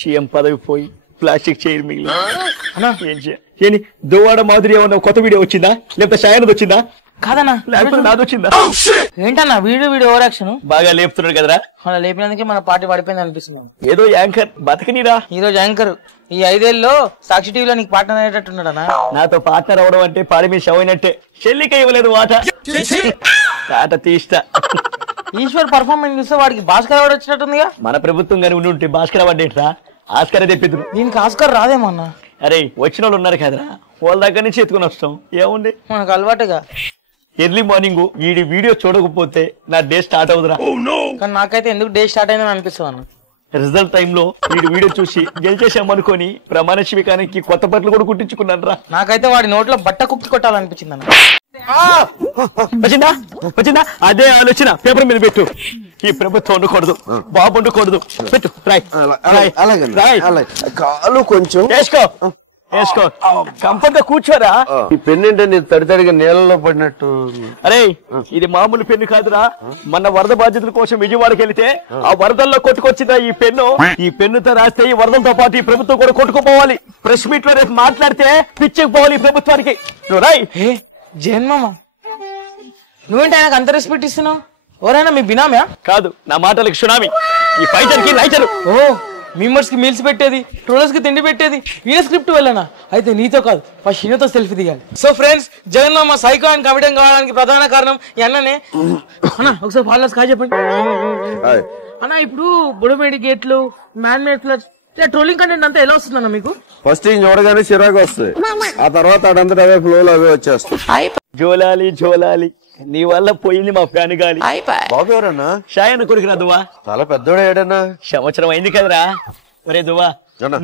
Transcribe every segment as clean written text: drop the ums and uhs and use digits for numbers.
CM పదవి పోయి plastic chair మిగిలి ఏంటి దువ్వాడ మాదిరి ఏమన్నా కొత్త వీడియో వచ్చిందా లేకపోతే షాయనది వచ్చిందా కాదన్నా లేకపోతే నాది వచ్చిందా ఏంటన్నా వీడియో ఓవర్ యాక్షన్ బాగా లేపుతున్నాడు కదరా అలా లేపినందుకే మన పార్టీ పడిపోయింది అనిపిస్తున్నాం ఏదో యాంకర్ బతకనిరా ఈ రోజు యాంకర్ ఈ 5 ఏళ్ళలో సాక్షి టీవీలో నీకు పార్ట్నర్ అయ్యేటట్టున్నాడన్నా నాతో పార్ట్నర్ అవడం అంటే పాడి మీద షవ్ అయినట్టే చెల్లిక ఇవ్వలేదు ఆట తీస్తా ఈశ్వర్ పర్ఫార్మెన్స్ చూస్తే వాడికి భాస్కర్ అవార్డు వచ్చినట్టుందిగా మన ప్రభుత్వం గానీ ఉండి ఉంటే భాస్కర్ అవార్డు ఏంట్రా ఆస్కర్ తెప్పిద్దు దీనికి ఆస్కర్ రాదేమన్నా అరే వచ్చిన వాళ్ళు ఉన్నారు కదరా వాళ్ళ దగ్గర నుంచి ఎత్తుకుని వస్తాం ఏముంది మనకు అలవాటుగా ఎర్లీ మార్నింగ్ వీడి వీడియో చూడకపోతే నా డే స్టార్ట్ అవుతురా కానీ నాకైతే ఎందుకు డే స్టార్ట్ అయిందని అనిపిస్తుంది రిజల్ట్ టైంలో వీడి వీడియో చూసి గెలిచేసామనుకొని ప్రమాణ స్వీకారానికి కొత్త బట్టలు కూడా కుట్టించుకున్నాను రా నాకైతే వాడి నోట్లో బట్ట కుక్కి కొట్టాలనిపించింది అన్న వచ్చిందా వచ్చిందా అదే ఆలోచన పేపర్ మీద పెట్టు ఈ ప్రభుత్వం ఉండకూడదు బాబు ఉండకూడదు పెట్టు రాయ్ కాలు కొంచెం వేసుకో వేసుకో కంఫర్ట్ గా కూర్చోరా ఈ పెన్ను ఏంటంటే తడితడిగా నీళ్ళలో పడినట్టు అరే ఇది మామూలు పెన్ను కాదురా మన వరద బాధ్యతల కోసం విజయవాడకి వెళితే ఆ వరదల్లో కొట్టుకొచ్చిందా ఈ పెన్నుతో రాస్తే ఈ వరదలతో పాటు ఈ ప్రభుత్వం కూడా కొట్టుకుపోవాలి ప్రెస్ మీట్ లో రేపు మాట్లాడితే పిచ్చెక్కిపోవాలి ఈ ప్రభుత్వానికి నువ్వు రాయ్ జన్మమ్మ నువ్వేంటి ఆయనకు అంత రెస్పెక్ట్ ఇస్తున్నావు ఎవరైనా మీ బినామా కాదు నా మాటలకు సునామీ ఈ ఫైటర్ కి లైటర్ ఓ మెంబర్స్ కి మీల్స్ పెట్టేది ట్రోలర్స్ కి తిండి పెట్టేది ఈయన స్క్రిప్ట్ వెళ్ళనా అయితే నీతో కాదు ఫస్ట్ ఈయనతో సెల్ఫీ దిగాలి సో ఫ్రెండ్స్ జగన్ మా సైకో అండ్ కమిడియన్ కావడానికి ప్రధాన కారణం ఈ అన్ననే అన్న ఒకసారి ఫాలోవర్స్ కాదు చెప్పండి అన్న ఇప్పుడు బుడమేడి గేట్లు man made floods trolling content అంతా ఎలా వస్తుందన్న మీకు ఫస్ట్ ఏం చూడగానే చిరాకు వస్తాయి ఆ తర్వాత అదంతా అవే ఫ్లోలో అవే వచ్చేస్తాయి జోలాలి జోలాలి నీ వల్ల పోయింది మా ఫ్యాన్ గాలి బాబు ఎవరన్నా షాయన్న కొడుకురా దువా చాలా పెద్దోడు ఏడన్నా సంవత్సరం అయింది కదరా ఒరే దువా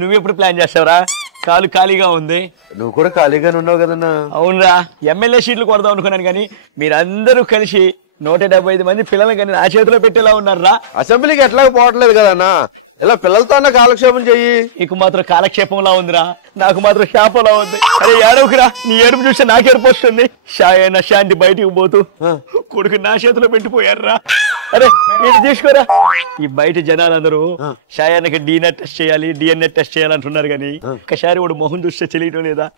నువ్వెప్పుడు ప్లాన్ చేస్తావురా కాలు ఖాళీగా ఉంది నువ్వు కూడా ఖాళీగానే ఉన్నావు కదన్నా అవునరా ఎమ్మెల్యే సీట్లు కొడదాం అనుకున్నాను కానీ మీరందరూ కలిసి 175 మంది పిల్లలు కానీ నా చేతిలో పెట్టేలా ఉన్నారా అసెంబ్లీకి ఎట్లా పోవట్లేదు కదన్నా ఇలా పిల్లలతో అన్న కాలక్షేపం చెయ్యి నీకు మాత్రం కాలక్షేపంలా ఉందిరా నాకు మాత్రం శాపంలా ఉంది అరే ఏడవకురా నీ ఏడుపు చూస్తే నాకు ఏడుపు వస్తుంది షాయన్న శాంతి బయటికి పోతూ కొడుకు నా చేతిలో పెట్టిపోయారా అరే ఇది తీసుకోరా ఈ బయట జనాలందరూ షాయన్నకి డీఎన్ఏ టెస్ట్ చేయాలి డిఎన్ఏ టెస్ట్ చేయాలంటున్నారు కానీ ఒక్కసారి వాడు మొహం చూస్తే తెలియటం లేదా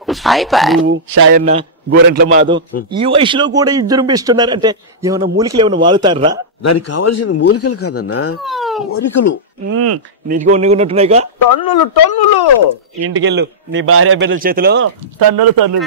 నువ్వు షాయన్న గోరంట్ల మాధవ్ ఈ వయసులో కూడా ఇద్దరుంపిస్తున్నారంటే ఏమన్నా మూలికలు ఏమైనా వాడుతారా దానికి కావాల్సిన మూలికలు కాదన్నా కోరికలు నీకు ఉన్నట్టున్నాయిగా టన్నులు టన్నులు ఇంటికెళ్ళు నీ భార్య బిడ్డల చేతిలో టన్నులు టన్నులు